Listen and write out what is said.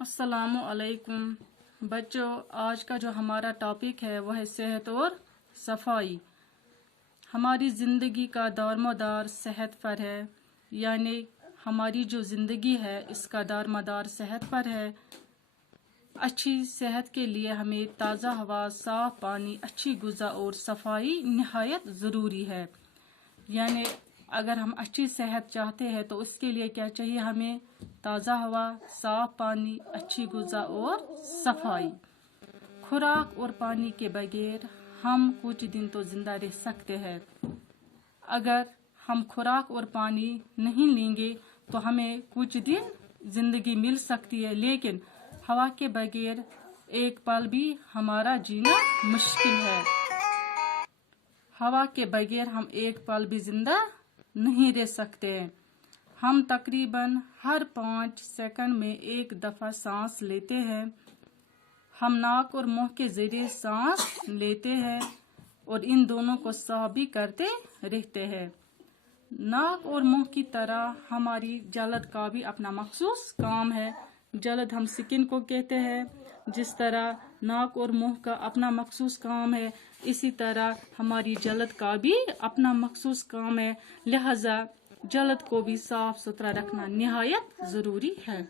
अस्सलामु अलैकुम बच्चों, आज का जो हमारा टॉपिक है वह है सेहत और सफाई। हमारी ज़िंदगी का दारोमदार सेहत पर है, यानी हमारी जो ज़िंदगी है इसका दारोमदार सेहत पर है। अच्छी सेहत के लिए हमें ताज़ा हवा, साफ़ पानी, अच्छी ग़िज़ा और सफाई निहायत ज़रूरी है। यानी अगर हम अच्छी सेहत चाहते हैं तो उसके लिए क्या चाहिए? हमें ताज़ा हवा, साफ़ पानी, अच्छी ग़िज़ा और सफाई। खुराक और पानी के बगैर हम कुछ दिन तो ज़िंदा रह सकते हैं। अगर हम खुराक और पानी नहीं लेंगे तो हमें कुछ दिन ज़िंदगी मिल सकती है, लेकिन हवा के बगैर एक पल भी हमारा जीना मुश्किल है। हवा के बगैर हम एक पल भी जिंदा नहीं रह सकते। हम तकरीबन हर 5 सेकंड में एक दफ़ा सांस लेते हैं। हम नाक और मुंह के जरिए सांस लेते हैं और इन दोनों को साफ भी करते रहते हैं। नाक और मुंह की तरह हमारी जलद का भी अपना मखसूस काम है। जलद हम स्किन को कहते हैं। जिस तरह नाक और मुंह का अपना मखसूस काम है, इसी तरह हमारी जलद का भी अपना मखसूस काम है। लिहाजा जलद को भी साफ सुथरा रखना निहायत ज़रूरी है।